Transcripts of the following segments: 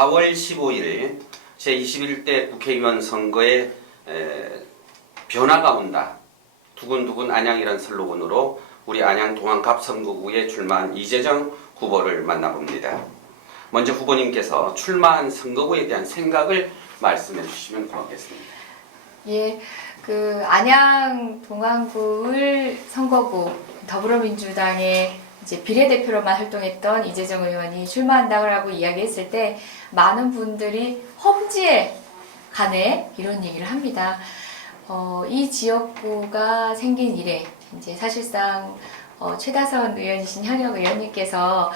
4월 15일 제21대 국회의원 선거에 변화가 온다. 두근두근 안양이란 슬로건으로 우리 안양 동안갑 선거구에 출마한 이재정 후보를 만나봅니다. 먼저 후보님께서 출마한 선거구에 대한 생각을 말씀해 주시면 고맙겠습니다. 예, 안양 동안구을 선거구 더불어민주당의 이제 비례대표로만 활동했던 이재정 의원이 출마한다고 이야기했을 때 많은 분들이 험지에 가네 이런 얘기를 합니다. 이 지역구가 생긴 이래 이제 사실상 최다선 의원이신 현역 의원님께서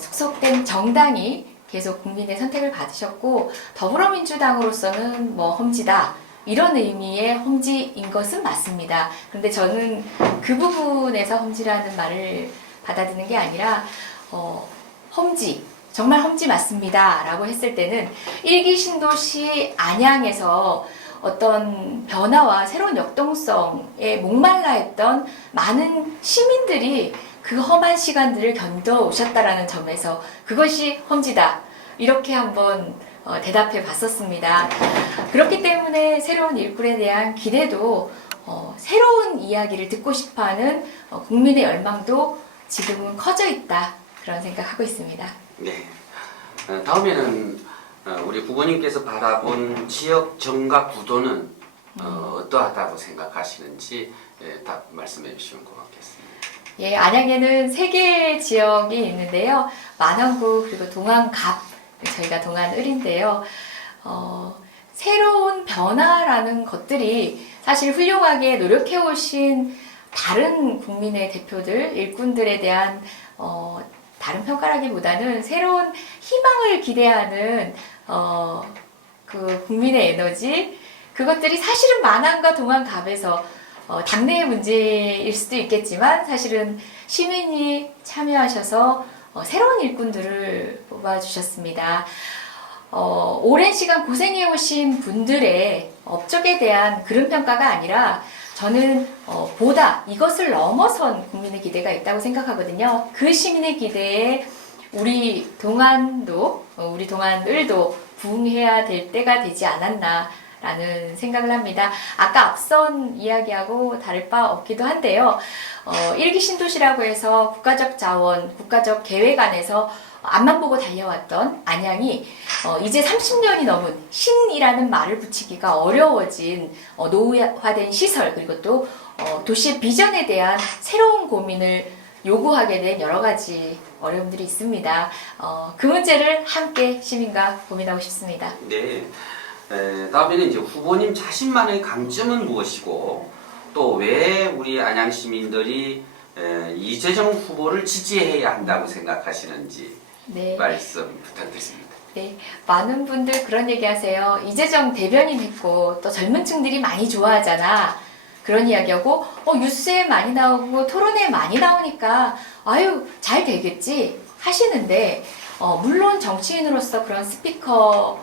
속속된 정당이 계속 국민의 선택을 받으셨고 더불어민주당으로서는 뭐 험지다 이런 의미의 험지인 것은 맞습니다. 그런데 저는 그 부분에서 험지라는 말을 받아들이는 게 아니라 험지 정말 험지 맞습니다 라고 했을 때는 일기 신도시 안양에서 어떤 변화와 새로운 역동성에 목말라 했던 많은 시민들이 그 험한 시간들을 견뎌오셨다라는 점에서 그것이 험지다 이렇게 한번 대답해 봤었습니다. 그렇기 때문에 새로운 일꾼에 대한 기대도 새로운 이야기를 듣고 싶어하는 국민의 열망도 지금은 커져 있다 그런 생각하고 있습니다. 네. 다음에는 우리 후보님께서 바라본 지역 정가 구도는 어떠하다고 생각하시는지 답 말씀해 주시면 고맙겠습니다. 예, 안양에는 3개의 지역이 있는데요. 만원구 그리고 동안갑 저희가 동안을인데요. 새로운 변화라는 것들이 사실 훌륭하게 노력해 오신 다른 국민의 대표들, 일꾼들에 대한 다른 평가라기보다는 새로운 희망을 기대하는 그 국민의 에너지 그것들이 사실은 만안과 동안갑에서 당내의 문제일 수도 있겠지만 사실은 시민이 참여하셔서 새로운 일꾼들을 뽑아주셨습니다. 오랜 시간 고생해 오신 분들의 업적에 대한 그런 평가가 아니라 저는 보다 이것을 넘어선 국민의 기대가 있다고 생각하거든요. 그 시민의 기대에 우리 동안도 우리 동안을도 부응해야 될 때가 되지 않았나 라는 생각을 합니다. 아까 앞선 이야기하고 다를 바 없기도 한데요. 일기 신도시라고 해서 국가적 자원, 국가적 계획 안에서 앞만 보고 달려왔던 안양이 이제 30년이 넘은 신이라는 말을 붙이기가 어려워진 노후화된 시설 그리고 또 도시의 비전에 대한 새로운 고민을 요구하게 된 여러 가지 어려움들이 있습니다. 그 문제를 함께 시민과 고민하고 싶습니다. 네. 다음에는 이제 후보님 자신만의 강점은 무엇이고 또 왜 우리 안양 시민들이 이재정 후보를 지지해야 한다고 생각하시는지 네. 말씀 부탁드립니다. 네, 많은 분들 그런 얘기 하세요. 이재정 대변인 했고 또 젊은 층들이 많이 좋아하잖아. 그런 이야기하고 뉴스에 많이 나오고 토론에 많이 나오니까 아유 잘 되겠지 하시는데 물론 정치인으로서 그런 스피커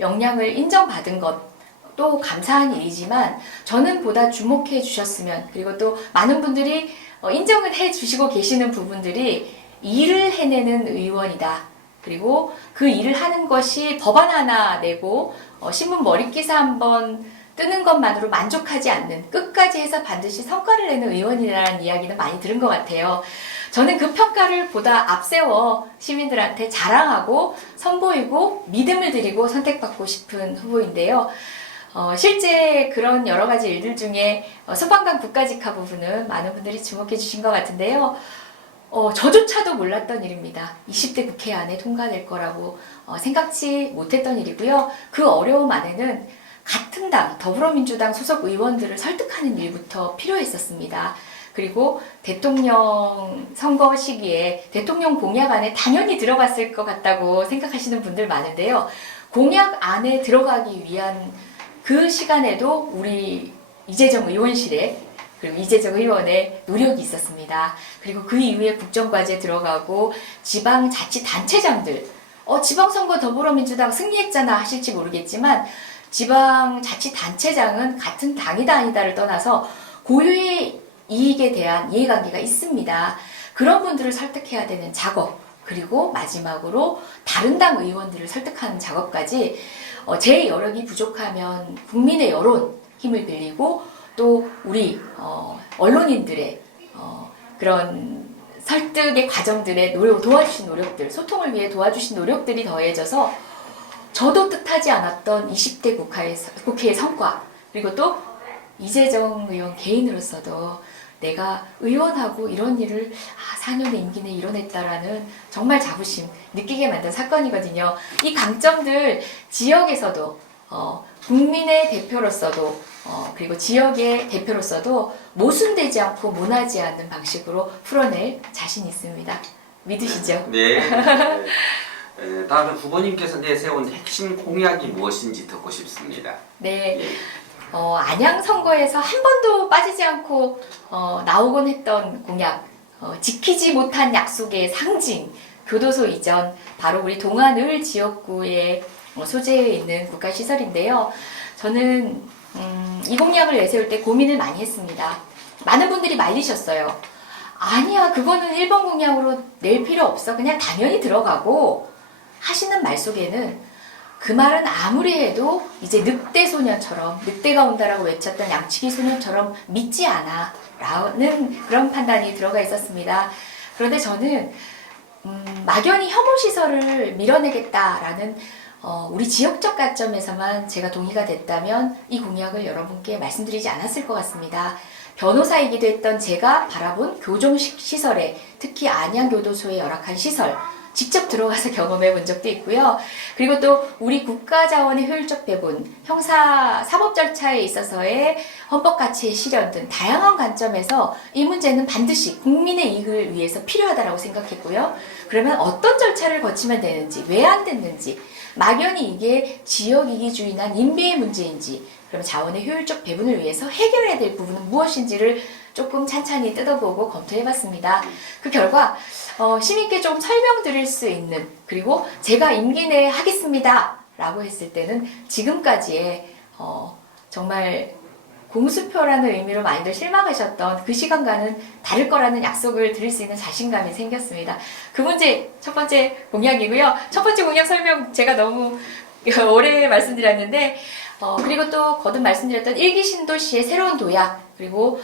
역량을 인정받은 것도 감사한 일이지만 저는 보다 주목해 주셨으면 그리고 또 많은 분들이 인정을 해 주시고 계시는 부분들이 일을 해내는 의원이다. 그리고 그 일을 하는 것이 법안 하나 내고 신문 머릿기사 한번 뜨는 것만으로 만족하지 않는 끝까지 해서 반드시 성과를 내는 의원이라는 이야기는 많이 들은 것 같아요. 저는 그 평가를 보다 앞세워 시민들한테 자랑하고 선보이고 믿음을 드리고 선택받고 싶은 후보인데요. 실제 그런 여러 가지 일들 중에 소방관 국가직화 부분은 많은 분들이 주목해 주신 것 같은데요. 저조차도 몰랐던 일입니다. 20대 국회 안에 통과될 거라고 생각지 못했던 일이고요. 그 어려움 안에는 같은 당 더불어민주당 소속 의원들을 설득하는 일부터 필요했었습니다. 그리고 대통령 선거 시기에 대통령 공약 안에 당연히 들어갔을 것 같다고 생각하시는 분들 많은데요. 공약 안에 들어가기 위한 그 시간에도 우리 이재정 의원실에 그리고 이재정 의원의 노력이 있었습니다. 그리고 그 이후에 국정과제 들어가고 지방자치단체장들 지방선거 더불어민주당 승리했잖아 하실지 모르겠지만 지방자치단체장은 같은 당이다 아니다를 떠나서 고유의 이익에 대한 이해관계가 있습니다. 그런 분들을 설득해야 되는 작업 그리고 마지막으로 다른 당 의원들을 설득하는 작업까지 제 여력이 부족하면 국민의 여론 힘을 빌리고 또 우리 언론인들의 그런 설득의 과정들에 도와주신 노력들, 소통을 위해 도와주신 노력들이 더해져서 저도 뜻하지 않았던 20대 국회의 성과, 그리고 또 이재정 의원 개인으로서도 내가 의원하고 이런 일을 4년의 임기 내에 이뤄냈다라는 정말 자부심 느끼게 만든 사건이거든요. 이 강점들 지역에서도 국민의 대표로서도 그리고 지역의 대표로서도 모순되지 않고 모나지 않는 방식으로 풀어낼 자신 있습니다. 믿으시죠? 네. 다음에 후보님께서 내세운 핵심 공약이 무엇인지 듣고 싶습니다. 네. 예. 안양 선거에서 한 번도 빠지지 않고 나오곤 했던 공약, 지키지 못한 약속의 상징, 교도소 이전, 바로 우리 동안을 지역구에 소재에 있는 국가시설인데요. 저는 이 공약을 내세울 때 고민을 많이 했습니다. 많은 분들이 말리셨어요. 아니야, 그거는 1번 공약으로 낼 필요 없어. 그냥 당연히 들어가고 하시는 말 속에는 그 말은 아무리 해도 이제 늑대 소년처럼, 늑대가 온다라고 외쳤던 양치기 소년처럼 믿지 않아 라는 그런 판단이 들어가 있었습니다. 그런데 저는 막연히 혐오시설을 밀어내겠다라는 우리 지역적 관점에서만 제가 동의가 됐다면 이 공약을 여러분께 말씀드리지 않았을 것 같습니다. 변호사이기도 했던 제가 바라본 교정시설에, 특히 안양교도소의 열악한 시설, 직접 들어가서 경험해 본 적도 있고요. 그리고 또 우리 국가자원의 효율적 배분, 형사 사법 절차에 있어서의 헌법 가치의 실현 등 다양한 관점에서 이 문제는 반드시 국민의 이익을 위해서 필요하다고 생각했고요. 그러면 어떤 절차를 거치면 되는지, 왜 안 됐는지, 막연히 이게 지역 이기주의나 인비의 문제인지, 그럼 자원의 효율적 배분을 위해서 해결해야 될 부분은 무엇인지를 조금 찬찬히 뜯어보고 검토해봤습니다. 그 결과 시민께 좀 설명드릴 수 있는, 그리고 제가 임기 내에 하겠습니다 라고 했을 때는 지금까지의 정말 공수표라는 의미로 많이들 실망하셨던 그 시간과는 다를 거라는 약속을 드릴 수 있는 자신감이 생겼습니다. 그 문제 첫 번째 공약이고요. 첫 번째 공약 설명 제가 너무 오래 말씀드렸는데 그리고 또 거듭 말씀드렸던 일기 신도시의 새로운 도약, 그리고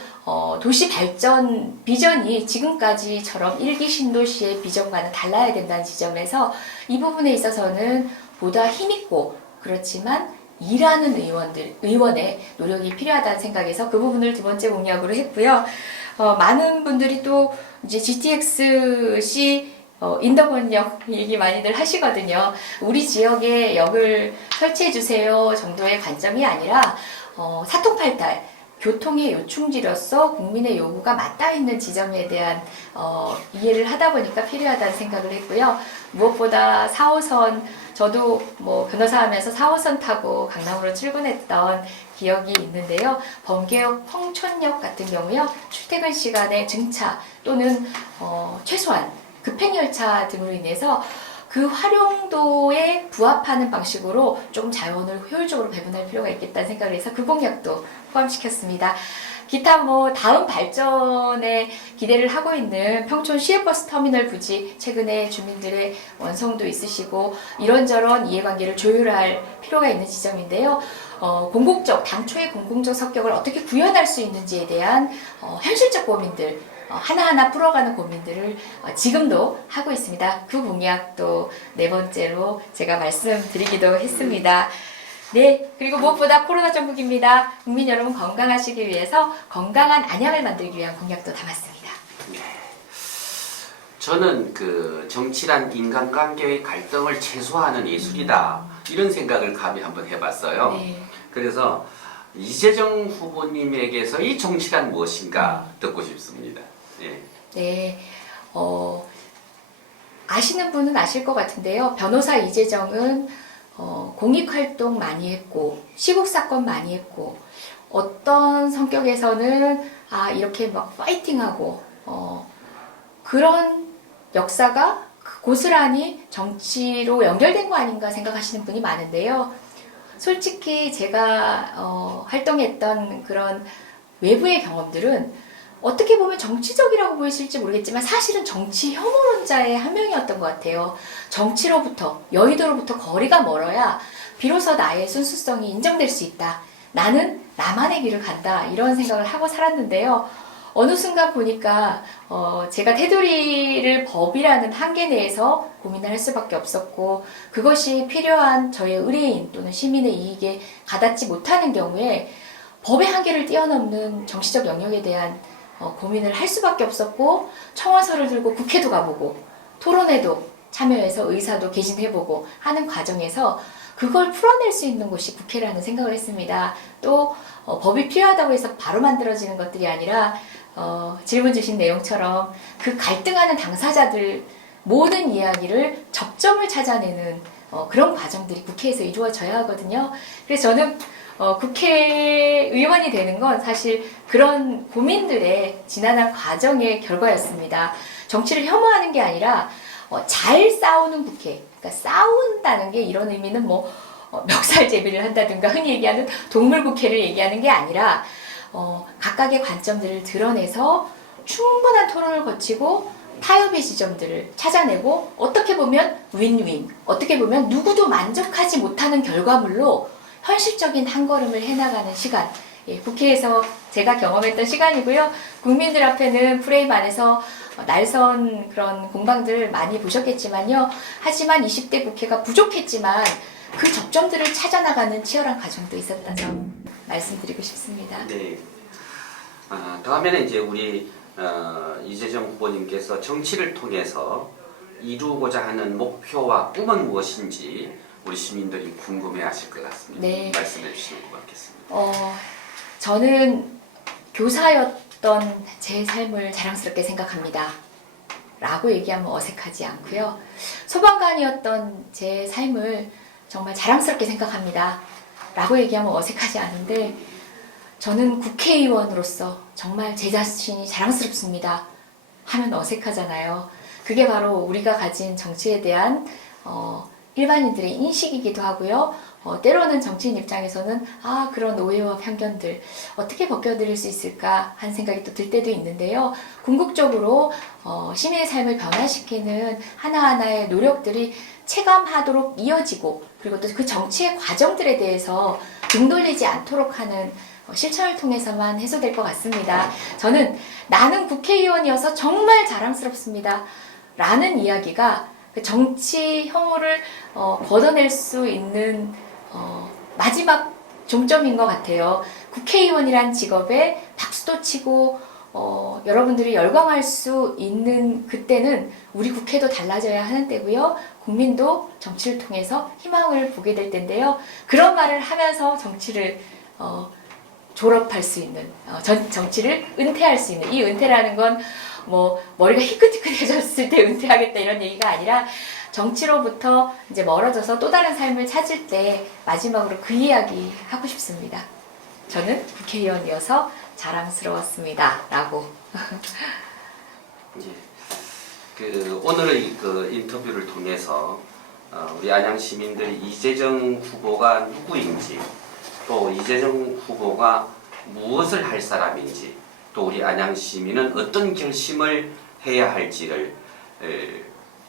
도시 발전 비전이 지금까지처럼 일기 신도시의 비전과는 달라야 된다는 지점에서 이 부분에 있어서는 보다 힘있고 그렇지만 일하는 의원의 노력이 필요하다는 생각에서 그 부분을 두 번째 공약으로 했고요. 많은 분들이 또 이제 GTX-C 인덕원역 얘기 많이들 하시거든요. 우리 지역에 역을 설치해 주세요 정도의 관점이 아니라 사통팔달 교통의 요충지로서 국민의 요구가 맞닿아 있는 지점에 대한 이해를 하다 보니까 필요하다는 생각을 했고요. 무엇보다 4호선, 저도 뭐 변호사 하면서 4호선 타고 강남으로 출근했던 기억이 있는데요. 범계역 홍촌역 같은 경우요. 출퇴근 시간에 증차 또는 최소한 급행열차 등으로 인해서 그 활용도에 부합하는 방식으로 조금 자원을 효율적으로 배분할 필요가 있겠다는 생각을 해서 그 공약도 포함시켰습니다. 기타 뭐 다음 발전에 기대를 하고 있는 평촌 시외버스 터미널 부지, 최근에 주민들의 원성도 있으시고 이런저런 이해관계를 조율할 필요가 있는 지점인데요. 당초의 공공적 성격을 어떻게 구현할 수 있는지에 대한 현실적 고민들, 하나하나 풀어가는 고민들을 지금도 하고 있습니다. 그 공약도 네 번째로 제가 말씀드리기도 했습니다. 네, 그리고 무엇보다 코로나 전국입니다. 국민 여러분 건강하시기 위해서 건강한 안양을 만들기 위한 공약도 담았습니다. 네. 저는 그 정치란 인간관계의 갈등을 최소화하는 예술이다. 이런 생각을 감히 한번 해봤어요. 네. 그래서 이재정 후보님에게서의 정치란 무엇인가 듣고 싶습니다. 네. 네, 아시는 분은 아실 것 같은데요. 변호사 이재정은 공익활동 많이 했고 시국사건 많이 했고 어떤 성격에서는 이렇게 막 파이팅하고 그런 역사가 고스란히 정치로 연결된 거 아닌가 생각하시는 분이 많은데요. 솔직히 제가 활동했던 그런 외부의 경험들은 어떻게 보면 정치적이라고 보이실지 모르겠지만 사실은 정치 혐오론자의 한 명이었던 것 같아요. 정치로부터, 여의도로부터 거리가 멀어야 비로소 나의 순수성이 인정될 수 있다. 나는 나만의 길을 간다. 이런 생각을 하고 살았는데요. 어느 순간 보니까 제가 테두리를 법이라는 한계 내에서 고민을 할 수밖에 없었고, 그것이 필요한 저의 의뢰인 또는 시민의 이익에 가닿지 못하는 경우에 법의 한계를 뛰어넘는 정치적 영역에 대한 고민을 할 수밖에 없었고, 청원서를 들고 국회도 가보고 토론회도 참여해서 의사도 개진해보고 하는 과정에서 그걸 풀어낼 수 있는 곳이 국회라는 생각을 했습니다. 또 법이 필요하다고 해서 바로 만들어지는 것들이 아니라 질문 주신 내용처럼 그 갈등하는 당사자들 모든 이야기를 접점을 찾아내는 그런 과정들이 국회에서 이루어져야 하거든요. 그래서 저는 국회의원이 되는 건 사실 그런 고민들의 지난한 과정의 결과였습니다. 정치를 혐오하는 게 아니라 잘 싸우는 국회, 그러니까 싸운다는 게 이런 의미는 뭐 멱살제비를 한다든가 흔히 얘기하는 동물국회를 얘기하는 게 아니라 각각의 관점들을 드러내서 충분한 토론을 거치고 타협의 지점들을 찾아내고 어떻게 보면 윈윈, 어떻게 보면 누구도 만족하지 못하는 결과물로 현실적인 한 걸음을 해나가는 시간, 국회에서 제가 경험했던 시간이고요. 국민들 앞에는 프레임 안에서 날선 그런 공방들 많이 보셨겠지만요. 하지만 20대 국회가 부족했지만 그 접점들을 찾아나가는 치열한 과정도 있었다는 점 말씀드리고 싶습니다. 네. 다음에는 이제 우리 이재정 후보님께서 정치를 통해서 이루고자 하는 목표와 꿈은 무엇인지 우리 시민들이 궁금해하실 것 같습니다. 네. 말씀해 주시면 고맙겠습니다. 저는 교사였던 제 삶을 자랑스럽게 생각합니다. 라고 얘기하면 어색하지 않고요. 소방관이었던 제 삶을 정말 자랑스럽게 생각합니다. 라고 얘기하면 어색하지 않은데 저는 국회의원으로서 정말 제 자신이 자랑스럽습니다. 하면 어색하잖아요. 그게 바로 우리가 가진 정치에 대한 일반인들의 인식이기도 하고요. 때로는 정치인 입장에서는 그런 오해와 편견들 어떻게 벗겨드릴 수 있을까 하는 생각이 또 들 때도 있는데요. 궁극적으로 시민의 삶을 변화시키는 하나하나의 노력들이 체감하도록 이어지고 그리고 또 그 정치의 과정들에 대해서 등 돌리지 않도록 하는 실천을 통해서만 해소될 것 같습니다. 저는 나는 국회의원이어서 정말 자랑스럽습니다. 라는 이야기가 정치 혐오를 걷어낼 수 있는 마지막 종점인 것 같아요. 국회의원이란 직업에 박수도 치고 여러분들이 열광할 수 있는 그때는 우리 국회도 달라져야 하는 때고요. 국민도 정치를 통해서 희망을 보게 될 텐데요. 그런 말을 하면서 정치를 졸업할 수 있는, 정치를 은퇴할 수 있는, 이 은퇴라는 건 뭐 머리가 희끗희끗해졌을 때 은퇴하겠다 이런 얘기가 아니라 정치로부터 이제 멀어져서 또 다른 삶을 찾을 때 마지막으로 그 이야기 하고 싶습니다. 저는 국회의원이어서 자랑스러웠습니다. 라고. 오늘의 그 인터뷰를 통해서 우리 안양 시민들이 이재정 후보가 누구인지 또 이재정 후보가 무엇을 할 사람인지 또 우리 안양 시민은 어떤 결심을 해야 할지를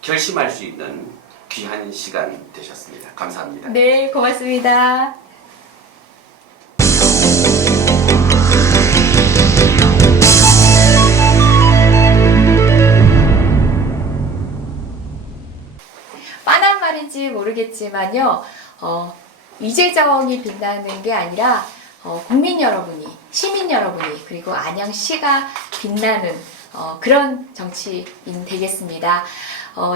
결심할 수 있는 귀한 시간 되셨습니다. 감사합니다. 네, 고맙습니다. 빤한 말인지 모르겠지만요. 이재정이 빛나는 게 아니라 국민 여러분이, 시민 여러분이, 그리고 안양시가 빛나는 그런 정치인 되겠습니다.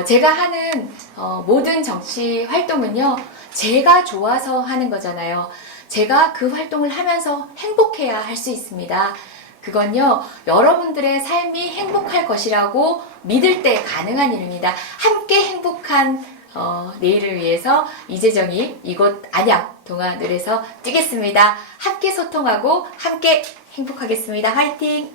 제가 하는 모든 정치 활동은요, 제가 좋아서 하는 거잖아요. 제가 그 활동을 하면서 행복해야 할 수 있습니다. 그건요, 여러분들의 삶이 행복할 것이라고 믿을 때 가능한 일입니다. 함께 행복한 내일을 위해서 이재정이 이곳 안양 동안을에서 뛰겠습니다. 함께 소통하고 함께 행복하겠습니다. 화이팅!